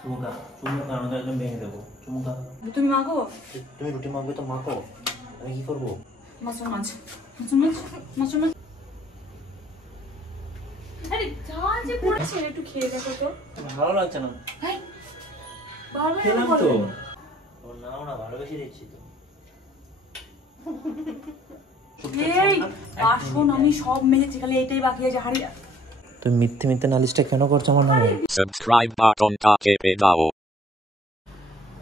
চুমুকা চুমুকা আমাকে একদম ভেঙে দেবো। চুমুকা তুমি মাখো। তুমি রুটি মাখবে তো মাখো, আমি কি করবো? মাছ মাছ মাছ মাছ মাছ মাছ। আরে যা যে পড়ছে একটু খেয়ে দেখো তো। ভালো লাগছে না। হ্যাঁ বারবার খেলাম তো। বলো। ও নাও না, ভালোবেসে দিচ্ছি তো। এই বাসন আমি সব মেজেছি, খালি এইটাই বাকি আছে হাড়ি। তুমি মিথ্যে মিথ্যে নালিশটা কেন করছো আমার নামে? Subscribe বাটনটা চেপে দাও।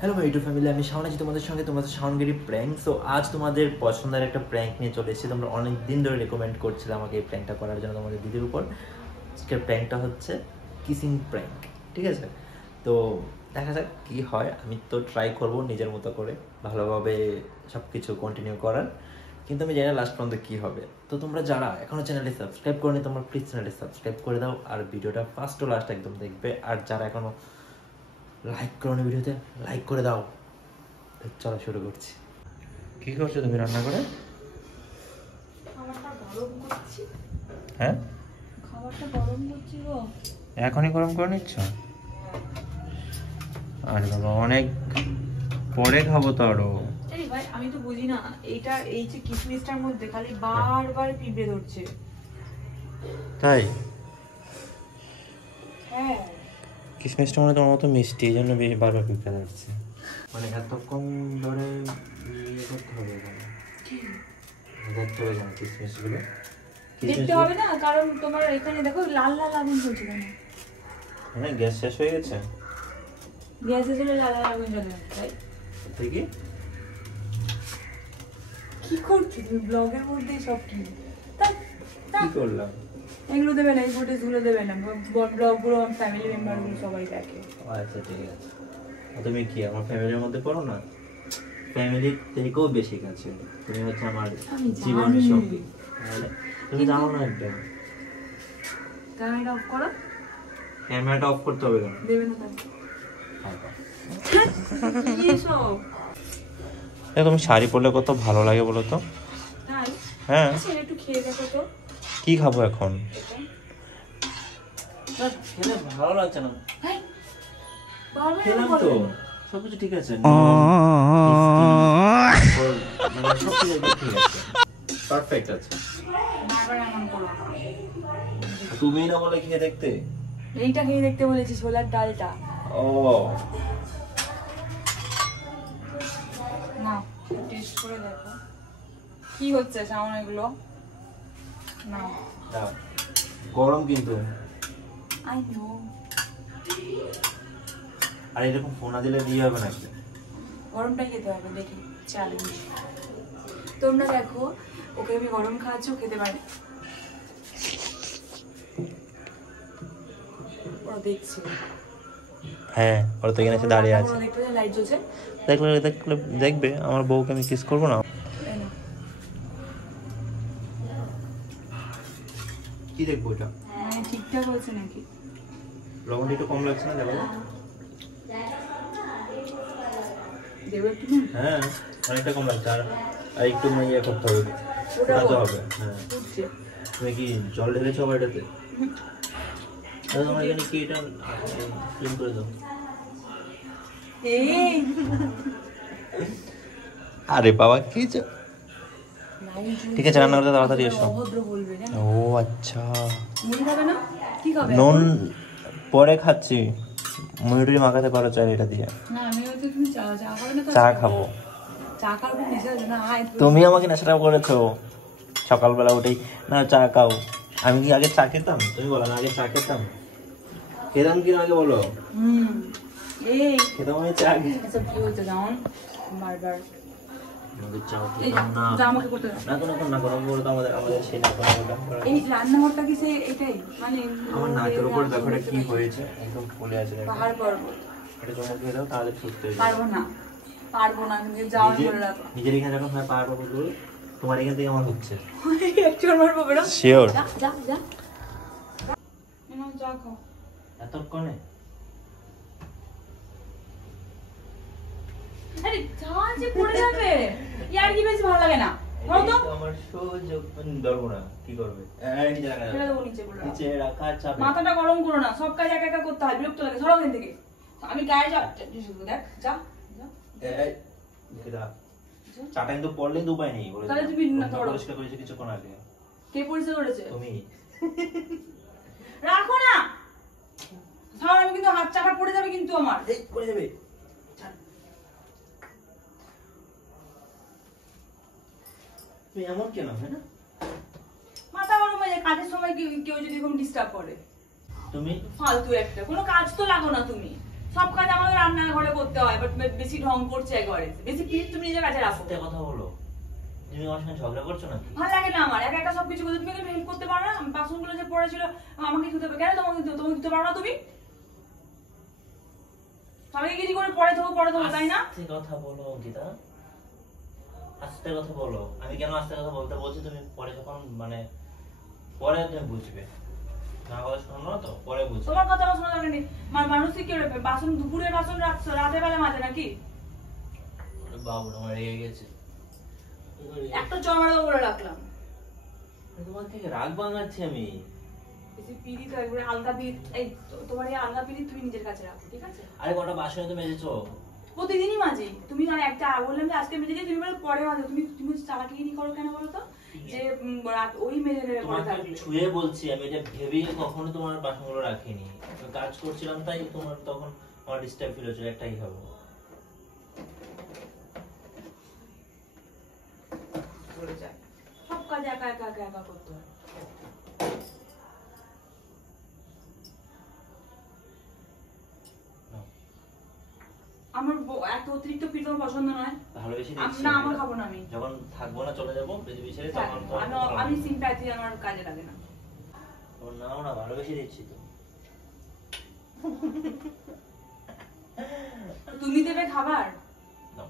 হ্যালো ভাই ইউটিউব ফ্যামিলি, আমি শাওন আছি তোমাদের সঙ্গে, তোমাদের শাওনগিরি প্র্যাঙ্ক। সো আজ তোমাদের পছন্দের একটা প্র্যাঙ্ক নিয়ে চলে এসেছি। তোমরা অনেক দিন ধরে রেকমেন্ড করছিলে আমাকে এই প্র্যাঙ্কটা করার জন্য তোমাদের দিদির উপর। আজকের প্র্যাঙ্কটা হচ্ছে কিসিং প্র্যাঙ্ক, ঠিক আছে? তো দেখা যাক কী হয়। আমি তো ট্রাই করবো নিজের মতো করে ভালোভাবে সব কিছু কন্টিনিউ করার, কিন্তু আমি জানি না লাস্ট পর্যন্ত কী হবে। তো তোমরা যারা এখনও চ্যানেলটি সাবস্ক্রাইব করোনি, তোমরা প্লিজ চ্যানেলটি সাবস্ক্রাইব করে দাও আর ভিডিওটা ফার্স্ট টু লাস্ট একদম দেখবে। আর যারা এখনও লাইক করোনি ভিডিওতে লাইক করে দাও। চলো শুরু করছি। কি করছো তুমি রান্না করে? খাবারটা গরম করছি। হ্যাঁ খাবারটা গরম করছি গো। এখনই গরম করে নিচ্ছ? আরে বাবা, অনেক পরে খাবো তো আরো। এই ভাই আমি তো বুঝি না, এইটা এই যে কিশমিশটার মধ্যে খালি বারবার পিঁপড়ে ধরছে। তাই? হ্যাঁ কিশমিশটা মানে তোমার মতো মিষ্টি, এই জন্য বেশ বারবার পিঁপড়ে যাচ্ছে। মানে এতক্ষণ ধরে ইয়ে করতে হবে কেন? দেখতে হবে কেন কিশমিশগুলো? দেখতে হবে না, কারণ তোমার এখানে দেখো লাল লাল আগুন জ্বলছে কেন? মানে গ্যাস শেষ হয়ে গেছে? গ্যাসে ছিল লাল লাল আগুন জ্বলে তাই। ঠিকই। কি করছো তুমি ব্লগের মধ্যে সব কি? কি করলাম? এগুলো দেবে না, এই ফুটেজগুলো দেবে না, ব্লগগুলো আমার ফ্যামিলি মেম্বারগুলো সবাই দেখে। আচ্ছা ঠিক আছে। তুমি কি আমার ফ্যামিলির মধ্যে পড়ো না? ফ্যামিলির থেকেও বেশি কাছে, তুমি হচ্ছে আমার জীবনের সঙ্গী। তুমি জানো না একদম। ক্যামেরা অফ করো। ক্যামেরাটা অফ করতে হবে কেন? দেবে না তাহলে কি সব? তুমি শাড়ি পরলে কত ভালো লাগে বলো তো। তাই? হ্যাঁ। আচ্ছা একটু খেয়ে দেখো তো। কি খাবো এখন? খেলে ভালো লাগছে না। হ্যাঁ বারবার খেলাম তো, সবকিছু ঠিক আছে, ঠিক আছে, পারফেক্ট আছে। বারবার এমন করো না। তুমি না বলে খেয়ে দেখতে? এইটা খেয়ে দেখতে বলেছি, ছোলার ডালটা। ও না টেস্ট করে দেখো কি হচ্ছে সামনে এগুলো। না দাও, গরম কিন্তু। I know. আর এরকম ফোনা দিলে দিয়ে হবে নাকি? গরমটাই খেতে হবে, দেখি চ্যালেঞ্জ। তোমরা দেখো ওকে আমি গরম খাওয়াচ্ছি, ও খেতে পারে। ওরা দেখছে। হ্যাঁ, ওরা তো এখানে এসে দাঁড়িয়ে আছে। দেখতে লাইট জ্বলছে, দেখলে দেখলে দেখবে আমার বউকে আমি কিস করবো না? কি দেখবো এটা? মানে ঠিকঠাক হয়েছে নাকি? লবণটা একটু কম লাগছে না? দেখো। দেবো একটু। হ্যাঁ অনেকটা কম লাগছে, আর একটু ইয়ে করতে হবে, ফোটাতে হবে। হ্যাঁ তুমি কি জল ঢেলেছো আবার এটাতে? তোমার এখানে কি এটা ক্লিন করে দাও। আরে বাবা কি ঠিক আছে, রান্না করতে তাড়াতাড়ি এসো। ও আচ্ছা, নুন পরে খাচ্ছি, মুড়ি মাখাতে পারো চাই এটা দিয়ে। চা খাবো। তুমি আমাকে নেশাটা করেছো সকালবেলা উঠেই, না চা খাও। আমি কি আগে চা খেতাম? তুমি বলো না আগে চা খেতাম? খেতাম কি আগে বলো? খেতাম আমি চা। রান্নাঘরটা কি সেই এটাই মানে আমার নাকের উপরে দেখো এটা কি হয়েছে, একদম ফুলে আছে। পাহাড় পর্বত। এটা জমা দিয়ে দাও তাহলে সুস্থ হয়ে যাবে। পারবো না যাওয়ার বলে রাখো। নিজের এখানে যখন হয় পাহাড় পর্বত গুলো, তোমার এখান থেকে আমার হচ্ছে। শিওর। যা যা যা খাও এতক্ষণে। আরে যা যে পড়ে যাবে, ইয়ার কি বেশি ভালো লাগে না। ধরো তো আমার সুযোগ ধরবো না, কি করবে? এই নিচে রাখা, ফেলে দেবো নিচে বলে। নিচে রাখা চাপে। মাথাটা গরম করো না, সব কাজ একা একা করতে হয়, বিরক্ত লাগে। সরো এখান থেকে, আমি গায়ে যা শুধু দেখ যা এই গীতা চাটা কিন্তু পড়লে দুবাই নেই বলে তাহলে তুমি না করো পরিষ্কার করেছে কিছুক্ষণ আগে কে পরিষ্কার করেছে তুমি রাখো না ছাড় আমি কিন্তু হাত চাপা পড়ে যাবে কিন্তু আমার এই পড়ে যাবে তুমি এমন কেন হয় না মাথা গরম হয়ে যায় কাজের সময় কেউ যদি এরকম ডিস্টার্ব করে তুমি ফালতু একটা কোনো কাজ তো লাগো না তুমি সব কাজ আমাকে রান্নাঘরে করতে হয় বাট বেশি ঢং করছে একবারে বেশি প্লিজ তুমি নিজের কাছে রাখো একটা কথা বলো তুমি আমার সঙ্গে ঝগড়া করছো নাকি ভালো লাগে না আমার একা একা সবকিছু করতে তুমি হেল্প করতে পারো না বাসনগুলো যে পড়েছিল আমাকে ধুতে হবে কেন তোমাকে ধুতে পারো না তুমি আমি কি করে পরে ধোবো তাই না আস্তে কথা বলো গীতা আস্তে কথা বলো আমি কেন আস্তে কথা বলতে বলছি তুমি পরে যখন মানে পরে তুমি বুঝবে না কথা শোনো না তো পরে বুঝবে তোমার কথা আমার শোনা দরকার নেই মানুষ কি করে বাসন দুপুরের বাসন রাতের বেলা মাজে নাকি বাবু আমার রেগে গেছে একটা চড়মারা বলে রাখলাম তোমার থেকে রাগ ভাঙাচ্ছি আমি বেশি পিড়ি তো একবারে আলগা পিড়ি এই তোমার এই আলগা পিড়ি তুমি নিজের কাছে রাখো ঠিক আছে আরে কটা বাসনে তো মেজেছো প্রতিদিনই মাঝে তুমি আর একটা বললাম যে আজকে মেজে দিয়ে তুমি বলে পরে মাঝে তুমি চালাকি করো কেন বলো তো যে রাত ওই মেজে নেবে পরে তোমাকে থাকবে ছুঁয়ে বলছি আমি এটা ভেবে কখনো তোমার বাসনগুলো রাখিনি কাজ করছিলাম তাই তোমার তখন আমার ডিস্টার্ব ফিল হচ্ছিল একটাই খাবো বলে যায় সব কাজ একা একা একা একা করতে হয় আমার এত অতিরিক্ত পিঠ আমার পছন্দ নয় ভালোবেসে দিচ্ছি না আমার খাবো না আমি যখন থাকবো না চলে যাবো পৃথিবী ছেড়ে তখন আমি সিম্প্যাথি আমার কাজে লাগে না ওর নাও না ভালোবেসে দিচ্ছি তো তুমি দেবে খাবার নাও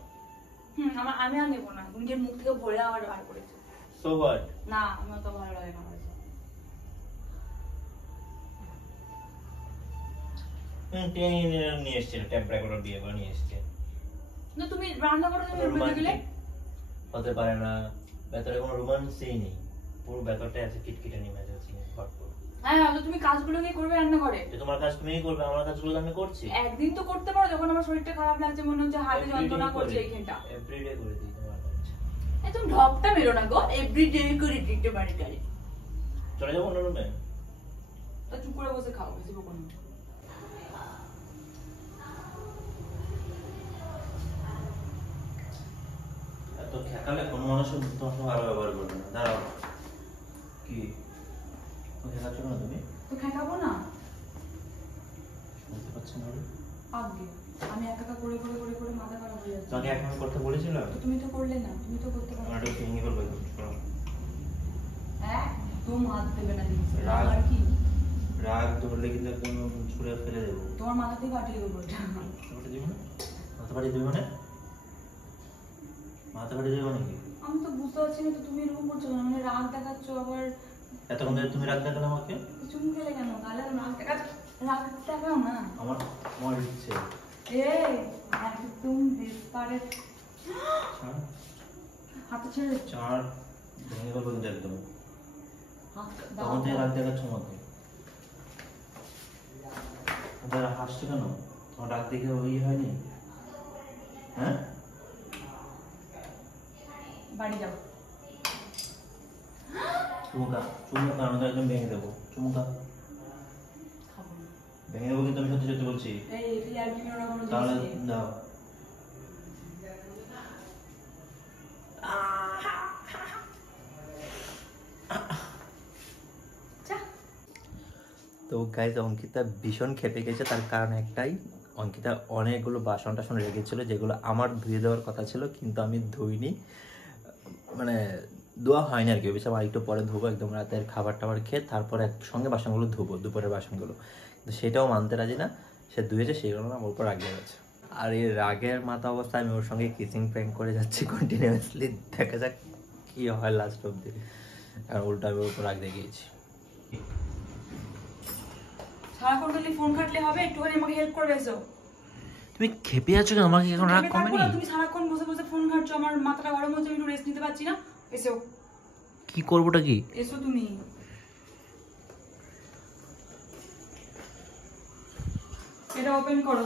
আমি আর নেবো না নিজের মুখ থেকে ভরে আমার বার করেছে সো হোয়াট না আমার তো ভালো লাগে না আমার নিয়ে এসছে ট্যাপ রেকর্ডার দিয়ে করে নিয়ে এসছে না তুমি রান্না করো তুমি রুমে গেলে হতে পারে না ভেতরে কোনো রোমান্সই নেই পুরো ভেতরটা আছে কিটকিটে নেমে যাচ্ছে ভরপুর হ্যাঁ তো তুমি কাজগুলো কি করবে রান্না করে তোমার কাজ তুমিই করবে আমার কাজগুলো আমি করছি একদিন তো করতে পারো যখন আমার শরীরটা খারাপ লাগছে মনে হচ্ছে হাতে যন্ত্রণা করছে এইখানটা এভরিডে করে দিই তোমার কাজ তুমি ঢপটা মেরো না গো এভরিডে করে দিতে পারি গাড়ি চলে যাবো অন্য রুমে তো চুপ করে বসে খাও বেশি বকো না এত খেকালে কোনো মানুষ তোমার সঙ্গে আরো ব্যবহার করবে না দাঁড়াও কি খেকাচ্ছ না তুমি তো খাবো না শুনতে পাচ্ছেন না আগে আমি একা একা করে করে করে করে মাথা খারাপ হয়ে যাচ্ছে তোমাকে এখন করতে বলেছিলাম তুমি তো করলে না তুমি তো করতে পারো আমার একটু ভেঙে করবে শোনো একদম হাত দেবে না জিনিস রাগ। আর কি রাগ ধরলে কিন্তু একদম ছুঁড়ে ফেলে দেবো তোমার মাথা থেকে কাটিয়ে দেবো এটা মাথা দিবি না মাথা বাড়ি দিবি মানে মাথা বাড়ি দিবি মানে কি আমি তো বুঝতে পারছি না তো তুমি এরকম করছো না মানে রাগ দেখাচ্ছ আবার এতক্ষণ ধরে তুমি রাগ দেখালে আমাকে চুমু খেলে কেন গালে রাগ দেখাচ্ছ রাগ দেখাও না আমার আমার ইচ্ছে এই একদম ডিসপারেট হাতে ছেড়ে চার ভেঙে করবো কিন্তু একদম হাত তখন থেকে রাগ দেখাচ্ছ আমাকে তারা হাসছো কেন তোমার রাগ দেখে ওই হয়নি হ্যাঁ বাড়ি যাও চুমুকা চুমুকা আমি তো একদম ভেঙে দেবো চুমুকা খাবো না ভেঙে দেবো কিন্তু আমি সত্যি সত্যি বলছি এই আর কি কোনো রকম তাহলে জিনিস নেই। দাও যা। তো গাইজ অঙ্কিতা ভীষণ খেপে গেছে তার কারণ একটাই অঙ্কিতা অনেকগুলো বাসন টাসন রেখেছিল যেগুলো আমার ধুয়ে দেওয়ার কথা ছিল কিন্তু আমি ধুইনি মানে ধোয়া হয়নি আর কি ভেবেছিলাম আর একটু পরে ধোবো একদম রাতের খাবার টাবার খেয়ে তারপরে একসঙ্গে বাসনগুলো ধোবো দুপুরের বাসনগুলো কিন্তু সেটাও মানতে রাজি না সে ধুয়েছে সেই কারণে আমার উপর রাগ গেছে আর এই রাগের মাথা অবস্থায় আমি ওর সঙ্গে কিসিং প্র্যাঙ্ক করে যাচ্ছি কন্টিনিউয়াসলি দেখা যাক কি হয় লাস্ট অব্দি আর উল্টা আমি ওর উপর রাগ দেখিয়েছি সারাক্ষণ খালি ফোন ঘাটলে হবে একটুখানি আমাকে হেল্প করবে এসো তুমি খেপে আছো কেন আমাকে এখন রাগ কমেনি তুমি সারাক্ষণ বসে বসে ফোন ঘাটছো আমার মাথাটা গরম হচ্ছে আমি একটু রেস্ট নিতে পারছি না এসো কি করবোটা কি এসো তুমি এটা ওপেন করো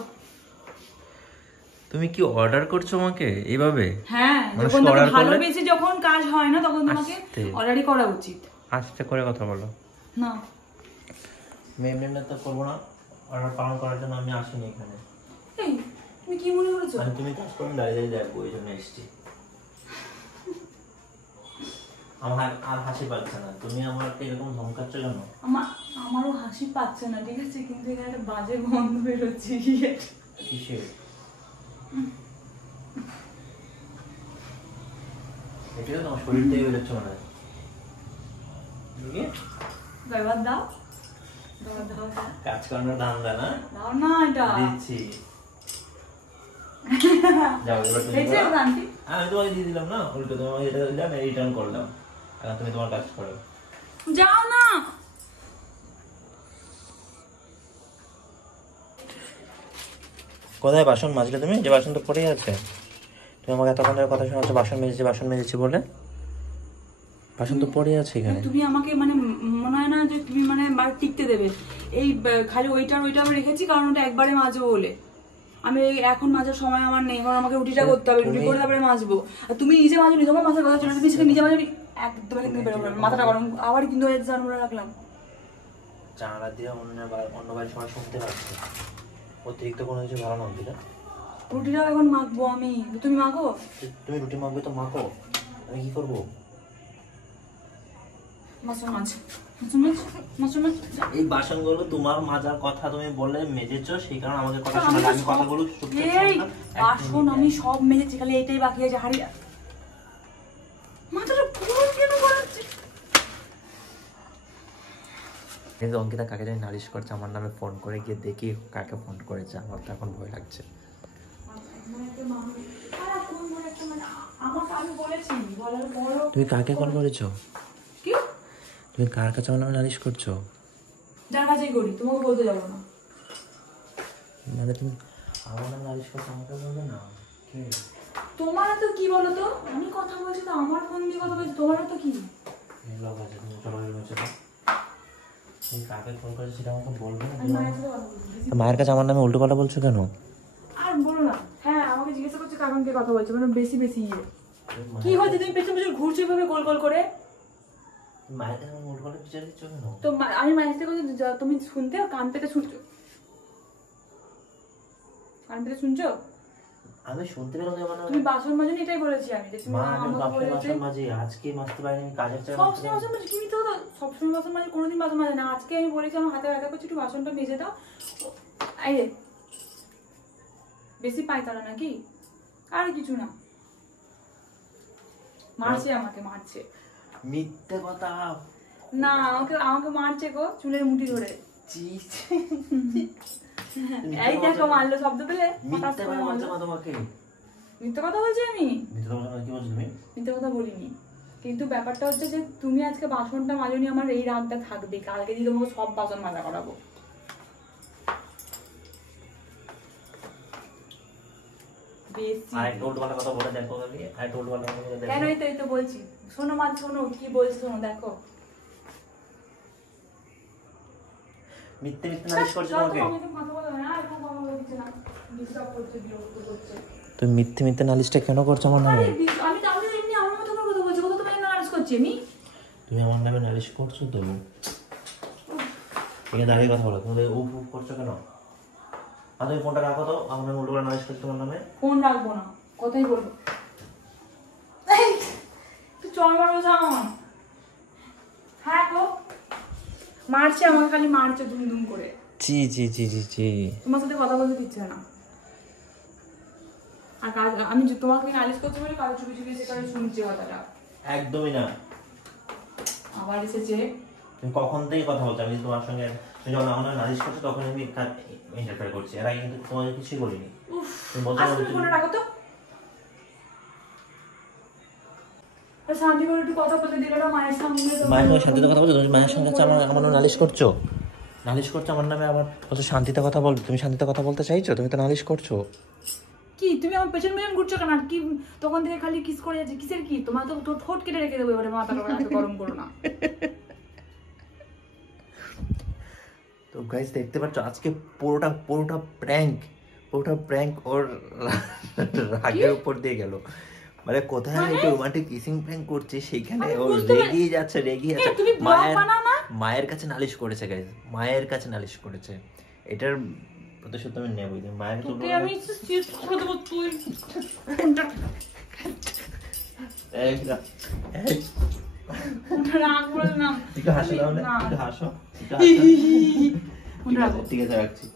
তুমি কি অর্ডার করছো আমাকে এইভাবে? হ্যাঁ, মানুষকে যখন order তোমাকে করলে? ভালোবেসে যখন কাজ হয় না তখন তোমাকে আস্তে। অর্ডারই করা উচিত। আস্তে করে কথা বলো। না মেমরিটা তো করবো না, অর্ডার পালন করার জন্য আমি আসিনি এখানে। এই তুমি কি মনে করছো? মানে তুমি কাজ করুন, দাঁড়িয়ে দাঁড়িয়ে দেখবো, এই জন্য এসেছি। আমার আর হাসি পাচ্ছে না, তুমি আমাকে এরকম ধমকাচ্ছ কেন? আমারও হাসি পাচ্ছে না, ঠিক আছে, কিন্তু এখানে একটা বাজে গন্ধ বেরোচ্ছে। কিসের? এটা তো তোমার শরীর থেকে বেরোচ্ছে মনে হয়। এবার দাও, দাও দাও দাও। কাজ করানোর ধান্দা না? দাও না এটা। দিচ্ছি। যাও এবার তুমি দেখছো করো। আন্টি? আমি তোমাকে দিয়ে দিলাম না, উল্টো তোমাকে এটা দিলাম, রিটার্ন করলাম। এখন তুমি তোমার কাজ করো। যাও না। কোথায় বাসন মাজলে তুমি? যে বাসন তো পড়েই আছে। তুমি আমাকে এতক্ষণ ধরে কথা শোনাচ্ছ বাসন মেজেছি বলে। বাসন তো পড়ে আছে এখানে। তুমি আমাকে মানে মনে হয় না যে তুমি মানে টিকতে দেবে। এই খালি ওইটা আমি রেখেছি কারণ ওটা একবারে মাজবো বলে। আমি এখন মাজার সময় আমার নেই, কারণ আমাকে রুটিটা করতে হবে, রুটি করে তারপরে মাজবো। আর তুমি নিজে মাজনি, তোমার মাথার কথা ছিল, তুমি সেটা নিজে মাজনি, একদম কিন্তু বেরোবে মাথাটা গরম। আবার কিন্তু জানবো রাখলাম জানালা দিয়ে অন্য বাড়ির সবাই শুনতে পাচ্ছে। অতিরিক্ত কোনো কিছু ভালো নয় দিলে। রুটিটাও এখন মাখবো আমি, তুমি মাখো। তুমি রুটি মাখবে তো মাখো, আমি কি করবো? এই বাসনগুলো তোমার মাজার কথা তুমি বললে মেজেছো, সেই কারণে আমাকে কথা শোনালে। আমি কথাগুলো এই বাসন আমি সব মেজেছি, খালি এটাই বাকি আছে। হাড়ি মাথাটা পুরো কেন করাচ্ছে? কিন্তু অঙ্কিতা কাকে জানি নালিশ করছে আমার নামে, ফোন করে গিয়ে দেখি কাকে ফোন করেছে। আমার তো এখন ভয় লাগছে। তুমি কাকে কল করেছো? কি? তুমি কার কাছে আমার নামে নালিশ করছো? যার কাছেই করি, তোমাকে বলতে যাবো না। মানে তুমি আমার নামে নালিশ করছো, আমাকে বলবে না? তোমার তো কি বলো তো, আমি কথা বলছি তো আমার ফোন দিয়ে কথা বলছি, তোমার তো কি? তুমি কাকে ফোন করেছো সেটা আমাকে বলবে না? আমি মায়ের সাথে কথা বলছি। মায়ের কাছে আমার নামে উল্টো পাল্টা বলছো কেন? আর বলো না। হ্যাঁ, আমাকে জিজ্ঞাসা করছে কারণ কে কথা বলছে, মানে বেশি ইয়ে। কি হচ্ছে তুমি পেছন পেছন ঘুরছো এভাবে গোল গোল করে? মায়ের কাছে আমার উল্টো পাল্টা বিচার দিচ্ছ কেন? তো আমি মায়ের সাথে কথা তুমি শুনতে কান পেতে শুনছো? কান পেতে শুনছো? আমি শুনতে পেলাম যে মানে তুমি বাসন মাজনি, এটাই বলেছি আমি যে তুমি মা আমি আমাকে বলেছে বাসন মাঝে আজকে মাজতে পারিনি, আমি কাজের চাপ। সবসময় বাসন মাজি, তুমি তো সবসময় বাসন মাজি, কোনোদিন বাসন মাজে না। আজকে আমি বলেছি আমার হাতে ব্যথা করছে, একটু বাসনটা মেজে দাও। এই রে, বেশি পায়তারা নাকি? আর কিছু না, মারছে, আমাকে মারছে। মিথ্যে কথা না, আমাকে মারছে গো, চুলের মুঠি ধরে। এই দেখো মারলো, শব্দ পেলে? মিথ্যে কথা বলছো মা তোমাকে? মিথ্যে কথা বলছি আমি? মিথ্যে কথা কি বলছো তুমি? মিথ্যে কথা বলিনি, কিন্তু ব্যাপারটা হচ্ছে যে তুমি আজকে বাসনটা মাজনি, আমার এই রাগটা থাকবে। কালকে দিয়ে তোমাকে সব বাসন মাজা করাবো। কেন? এই তো বলছি, শোনো মা, শোনো কি বলছি, শোনো, দেখো। মিথ্যে নালিশ করছো তোমাকে? তুমি মিথ্যে নালিশটা কেন করছো আমার নামে? তুমি আমার নামে নালিশ করছো তো? এখানে দাঁড়িয়ে কথা বলো, তুমি উফ উফ করছো কেন? আর তুমি ফোনটা রাখো তো, আমার নামে উল্টো করে নালিশ করছো তোমার নামে। ফোন রাখবো না, কথাই বলবো। তুই চল মারবো সামন। হ্যাঁ গো, মারছে আমাকে, খালি মারছে দুম দুম করে। জি জি জি জি জি। তোমার সাথে কথা বলতে দিচ্ছে না। আর কাজ আমি তোমাকে নালিশ করছি বলে কাজ চুপি চুপি এসে কারণে শুনছি কথাটা। একদমই না। আবার এসেছে। তুমি কখন থেকে কথা বলছো? আমি তোমার সঙ্গে তুমি যখন আমার নালিশ করছো তখন আমি ইন্টারফেয়ার করছি, এর আগে কিন্তু তোমাকে কিছুই বলিনি। তুমি বলছো আসলে ফোনটা রাখো তো। শান্তি করে একটু কথা বলতে দিলে না মায়ের সামনে। মায়ের সঙ্গে শান্তিতে কথা বলছো? তুমি মায়ের সঙ্গে আমার নামে নালিশ করছো আমার নামে, আবার বলছো শান্তিতে কথা বল। তুমি শান্তিতে কথা বলতে চাইছো, তুমি তো নালিশ করছো। কি তুমি আমার পেছন পেছন ঘুরছো কেন? আর কি তখন থেকে খালি কিস করে যাচ্ছে, কিসের কি? তোমার তো তোর ঠোঁট কেটে রেখে দেবো এবারে, মাথাটা এত গরম করো না। তো গাইস দেখতে পাচ্ছ আজকে পুরোটা প্র্যাঙ্ক, ওটা প্র্যাঙ্ক ওর রাগের উপর দিয়ে গেল, মানে কোথায় আমি একটু রোমান্টিক কিসিং প্র্যাঙ্ক করছি সেইখানে ও রেগেই যাচ্ছে। মায়ের কাছে নালিশ করেছে গাইস, মায়ের কাছে নালিশ করেছে। এটার প্রতিশোধ আমি নেবই। মায়ের তোকে আমি চিট করে দেব, তুই ফোনটা রাগ করে নাম একটু হাসো, তাহলে একটু হাসো। ফোনটা রাখো। ঠিক আছে রাখছি।